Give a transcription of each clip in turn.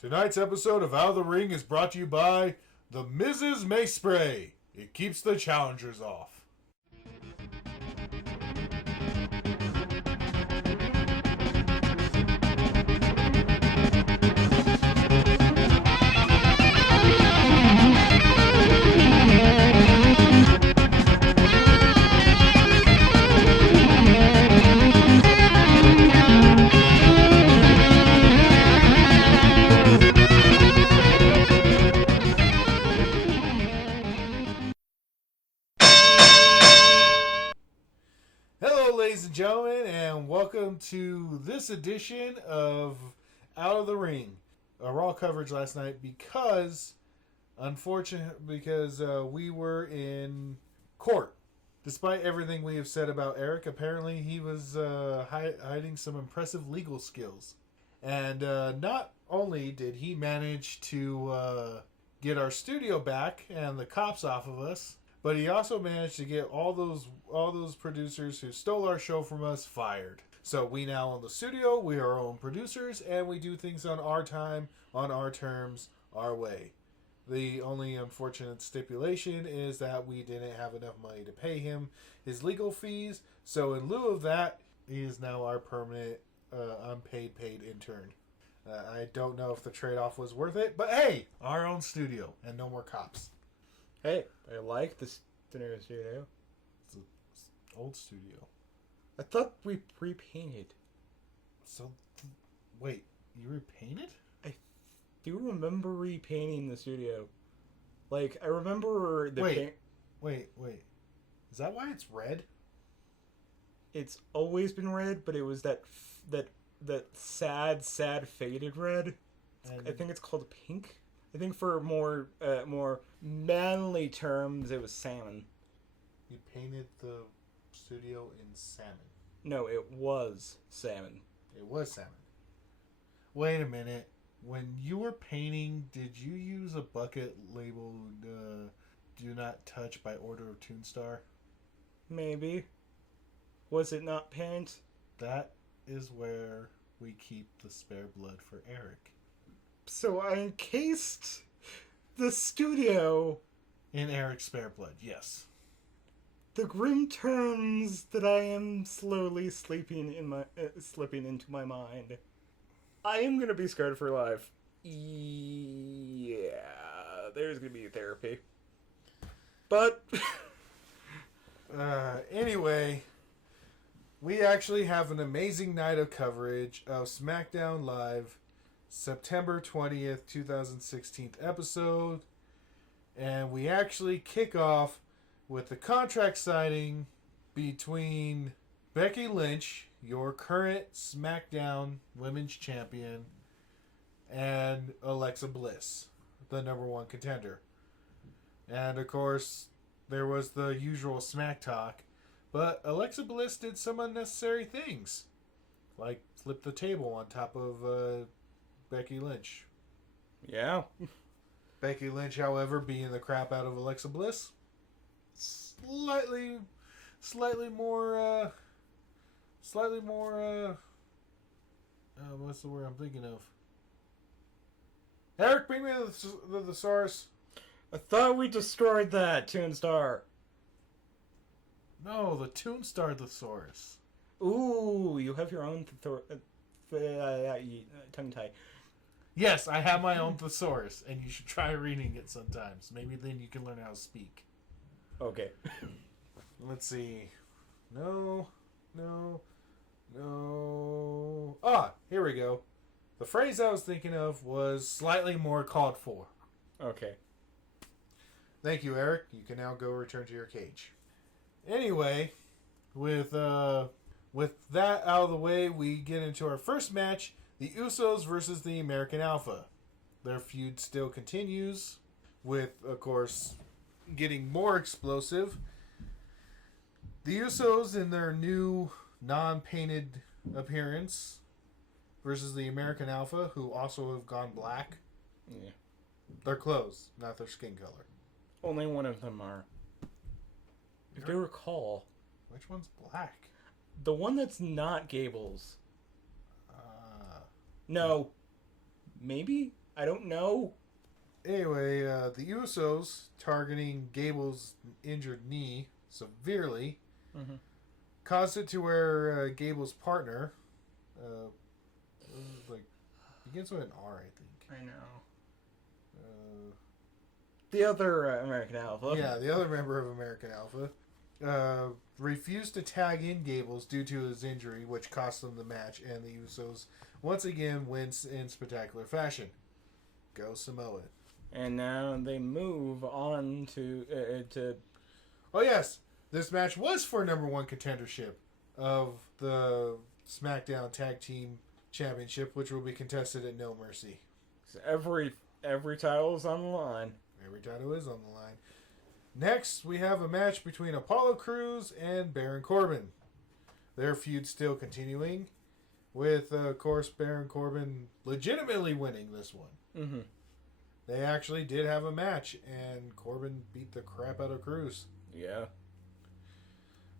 Tonight's episode of Out of the Ring is brought to you by the Mrs. May Spray. It keeps the challengers off. Ladies and gentlemen, and welcome to this edition of Out of the Ring. A Raw coverage last night because we were in court. Despite everything we have said about Eric, apparently he was hiding some impressive legal skills. And not only did he manage to get our studio back and the cops off of us, but he also managed to get all those producers who stole our show from us fired. So we now own the studio, we are our own producers, and we do things on our time, on our terms, our way. The only unfortunate stipulation is that we didn't have enough money to pay him his legal fees. So in lieu of that, he is now our permanent unpaid paid intern. I don't know if the trade-off was worth it, but hey, our own studio and no more cops. Hey, I like this new studio. It's an old studio. I thought we repainted. So, wait, you repainted? I do remember repainting the studio. Like, I remember the paint. Wait. Is that why it's red? It's always been red, but it was that sad faded red. I think it's called pink. I think for more manly terms, it was salmon. You painted the studio in salmon. No, it was salmon. It was salmon. Wait a minute. When you were painting, did you use a bucket labeled "Do Not Touch" by order of Toonstar? Maybe. Was it not paint? That is where we keep the spare blood for Eric. So I encased the studio in Eric's spare blood, yes. The grim terms that I am slowly slipping into my mind. I am gonna be scarred for life. Yeah, there's gonna be therapy. But anyway, we actually have an amazing night of coverage of Smackdown Live. September 20th, 2016 episode. And we actually kick off with the contract signing between Becky Lynch, your current SmackDown Women's Champion, and Alexa Bliss, the number one contender. And of course, there was the usual smack talk, but Alexa Bliss did some unnecessary things, like flip the table on top of Becky Lynch. Yeah. Becky Lynch, however, beating the crap out of Alexa Bliss. Slightly more, what's the word I'm thinking of? Eric, bring me the thesaurus. I thought we destroyed that, Toonstar. No, the Toonstar thesaurus. Ooh, you have your own tongue tie. Yes, I have my own thesaurus, and you should try reading it sometimes. Maybe then you can learn how to speak. Okay. Let's see. No. Ah, here we go. The phrase I was thinking of was slightly more called for. Okay. Thank you, Eric. You can now go return to your cage. Anyway, with that out of the way, we get into our first match. The Usos versus the American Alpha. Their feud still continues with, of course, getting more explosive. The Usos in their new non-painted appearance versus the American Alpha, who also have gone black. Yeah. Their clothes, not their skin color. Only one of them are. If you recall. Which one's black? The one that's not Gable's. No. Maybe? I don't know. Anyway, the Usos targeting Gable's injured knee severely caused it to where Gable's partner, like, begins with an R, I think. I know. The other American Alpha. Yeah, the other member of American Alpha refused to tag in Gables due to his injury, which cost them the match, and the Usos once again wins in spectacular fashion. Go Samoa. And now they move on to Oh yes, this match was for #1 contendership of the Smackdown Tag Team Championship, which will be contested at No Mercy. every title is on the line. Every title is on the line. Next, we have a match between Apollo Crews and Baron Corbin. Their feud still continuing, with, of course, Baron Corbin legitimately winning this one. Mm-hmm. They actually did have a match, and Corbin beat the crap out of Crews. Yeah.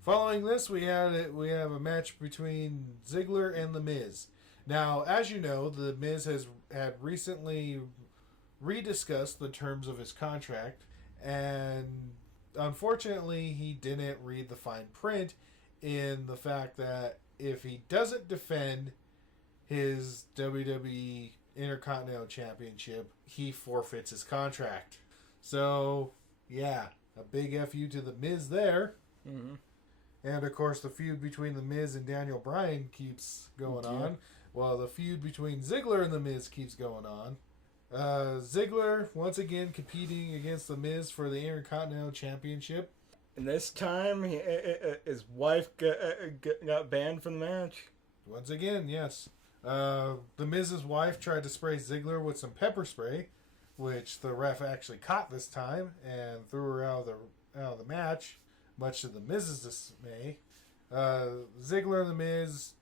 Following this, we have a match between Ziggler and The Miz. Now, as you know, The Miz had recently rediscussed the terms of his contract, and unfortunately, he didn't read the fine print in the fact that if he doesn't defend his WWE Intercontinental Championship, he forfeits his contract. So, yeah, a big FU to The Miz there. Mm-hmm. And, of course, the feud between The Miz and Daniel Bryan keeps going on, while the feud between Ziggler and The Miz keeps going on. Ziggler, once again, competing against The Miz for the Intercontinental Championship. And this time, his wife got banned from the match. Once again, yes. The Miz's wife tried to spray Ziggler with some pepper spray, which the ref actually caught this time and threw her out of the match, much to the Miz's dismay. Ziggler and the Miz,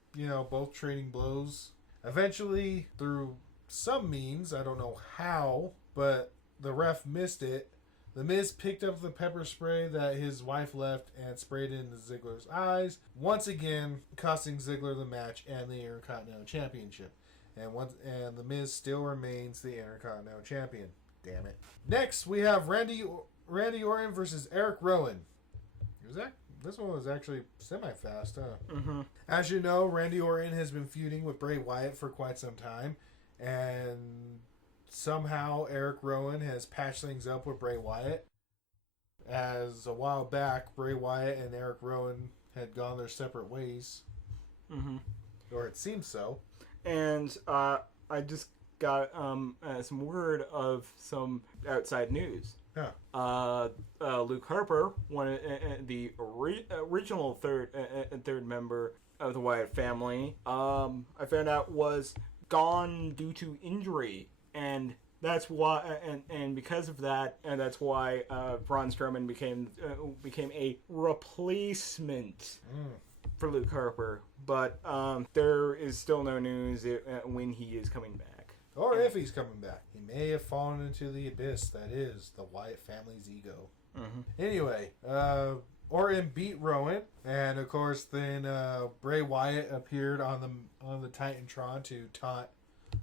both trading blows. Eventually, through some means, I don't know how, but the ref missed it. The Miz picked up the pepper spray that his wife left and sprayed it into Ziggler's eyes, once again costing Ziggler the match and the Intercontinental Championship. And the Miz still remains the Intercontinental Champion. Damn it. Next, we have Randy Orton versus Eric Rowan. This one was actually semi-fast, huh? Mm-hmm. As you know, Randy Orton has been feuding with Bray Wyatt for quite some time, and somehow Eric Rowan has patched things up with Bray Wyatt. As a while back, Bray Wyatt and Eric Rowan had gone their separate ways. Mm-hmm. Or it seems so. And I just got some word of some outside news. Yeah. Luke Harper, the original third member of the Wyatt family, I found out was gone due to injury, and that's why, and because of that, and that's why Braun Strowman became a replacement for Luke Harper. But there is still no news when he is coming back. Or if he's coming back. He may have fallen into the abyss that is the Wyatt family's ego. Mm-hmm. Anyway, Orton beat Rowan, and of course then Bray Wyatt appeared on the Titantron to taunt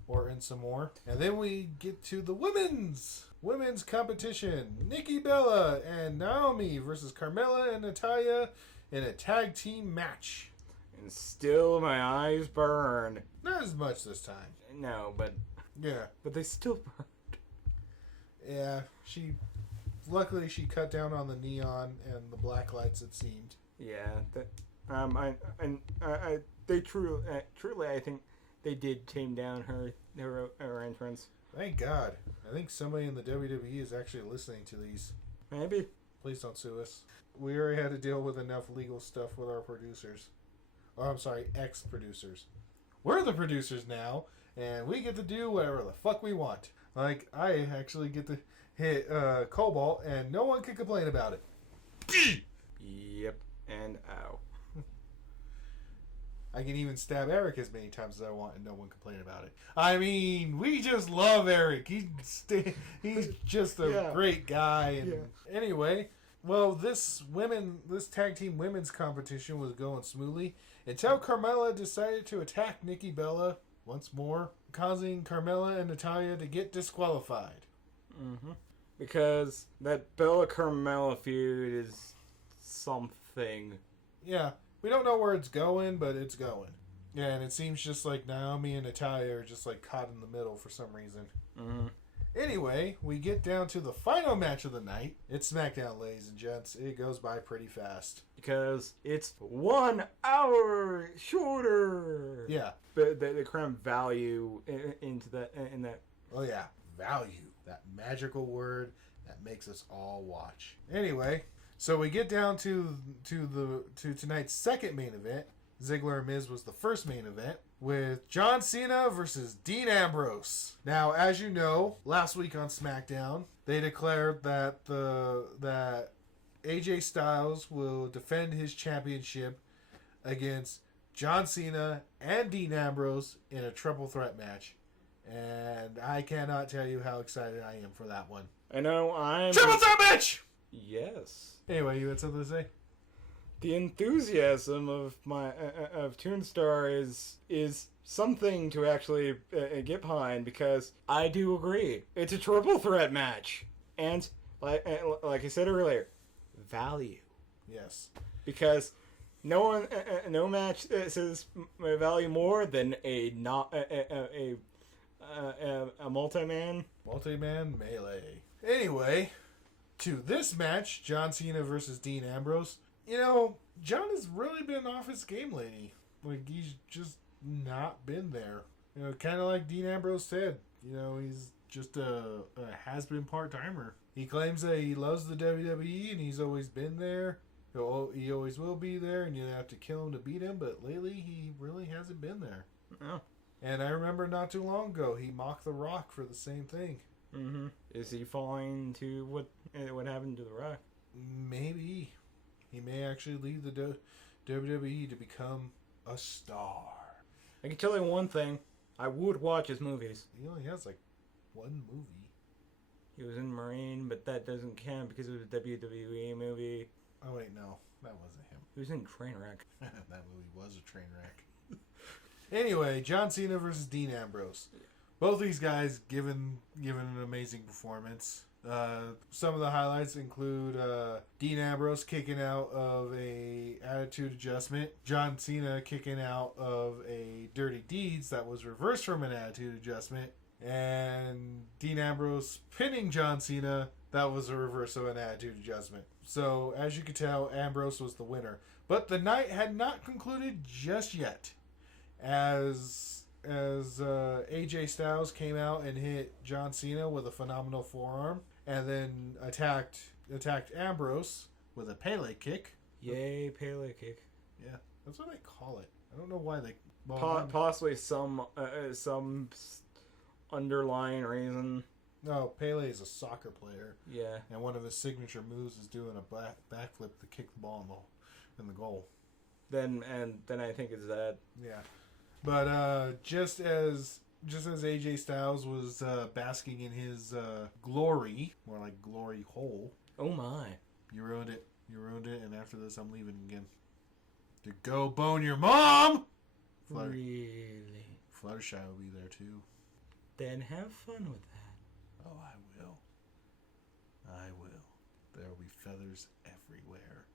Orton some more. And then we get to the women's competition. Nikki Bella and Naomi versus Carmella and Natalya in a tag team match. And still my eyes burn. Not as much this time. No, but... Yeah. But they still burned. Yeah, luckily she cut down on the neon and the black lights, it seemed. Yeah, they truly, I think they did tame down her entrance. Thank God. I think somebody in the WWE is actually listening to these. Maybe. Please don't sue us. We already had to deal with enough legal stuff with our producers. Oh, I'm sorry, ex-producers. We're the producers now, and we get to do whatever the fuck we want. Like, I actually get to hit Cobalt, and no one can complain about it. Yep, and ow. I can even stab Eric as many times as I want, and no one complain about it. I mean, we just love Eric. He's just a great guy. And anyway, well, this tag team women's competition was going smoothly until Carmella decided to attack Nikki Bella once more causing Carmella and Natalya to get disqualified. Mm-hmm. Because that Bella Carmella feud is something. Yeah, we don't know where it's going, but it's going. Yeah, and it seems just like Naomi and Natalya are just like caught in the middle for some reason. Mm-hmm. Anyway, we get down to the final match of the night. It's SmackDown, ladies and gents. It goes by pretty fast. Because it's 1 hour shorter. Yeah. They cram value into that. In that. Oh yeah, value. That magical word that makes us all watch. Anyway, so we get down to tonight's second main event. Ziggler and Miz was the first main event with John Cena versus Dean Ambrose. Now, as you know, last week on SmackDown, they declared that AJ Styles will defend his championship against John Cena and Dean Ambrose in a triple threat match. And I cannot tell you how excited I am for that one. I know I'm... Triple threat match! Yes. Anyway, you had something to say? The enthusiasm of my of Toonstar is something to actually get behind, because I do agree it's a triple threat match, and like I said earlier, value. Yes. Because no match says value more than a multi-man melee. Anyway, to this match, John Cena versus Dean Ambrose. You know, John has really been off his game lately. Like, he's just not been there. You know, kind of like Dean Ambrose said. You know, he's just a has-been part-timer. He claims that he loves the WWE and he's always been there. He always will be there, and you have to kill him to beat him. But lately, he really hasn't been there. Oh. And I remember not too long ago, he mocked The Rock for the same thing. Mm-hmm. Is he falling to what happened to The Rock? Maybe. He may actually leave the WWE to become a star. I can tell you one thing. I would watch his movies. He only has like one movie. He was in Marine, but that doesn't count because it was a WWE movie. Oh wait, no. That wasn't him. He was in Trainwreck. That movie was a train wreck. Anyway, John Cena versus Dean Ambrose. Both these guys given an amazing performance. Some of the highlights include Dean Ambrose kicking out of a attitude adjustment, John Cena kicking out of a dirty deeds that was reversed from an attitude adjustment, and Dean Ambrose pinning John Cena. That was a reverse of an attitude adjustment. So as you can tell, Ambrose was the winner. But the night had not concluded just yet, as AJ Styles came out and hit John Cena with a phenomenal forearm, and then attacked Ambrose with a Pele kick. Yay, Pele kick. Yeah, that's what they call it. I don't know why they... possibly some underlying reason. No, Pele is a soccer player. Yeah. And one of his signature moves is doing a backflip to kick the ball in the goal. Then I think it's that. Yeah. But just as AJ Styles was basking in his glory, more like glory hole. Oh my. You ruined it. And after this, I'm leaving again. To go bone your mom! Really? Fluttershy will be there too. Then have fun with that. Oh, I will. There will be feathers everywhere.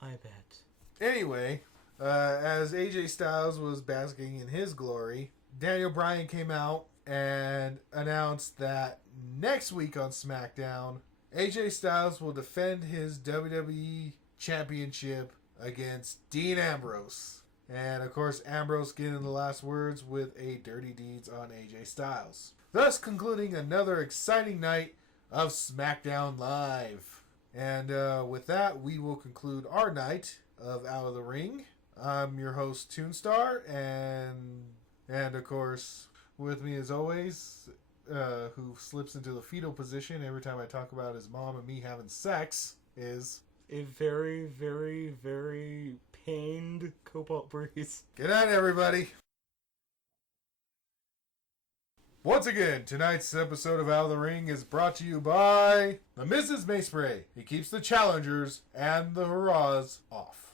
I bet. Anyway, as AJ Styles was basking in his glory, Daniel Bryan came out and announced that next week on SmackDown, AJ Styles will defend his WWE Championship against Dean Ambrose. And of course, Ambrose getting the last words with a dirty deeds on AJ Styles. Thus concluding another exciting night of SmackDown Live. And with that, we will conclude our night of Out of the Ring. I'm your host, Toonstar, and of course, with me as always, who slips into the fetal position every time I talk about his mom and me having sex, is a very, very, very pained Cobalt Breeze. Good night, everybody. Once again, tonight's episode of Out of the Ring is brought to you by the Mrs. Mayspray. He keeps the challengers and the hurrahs off.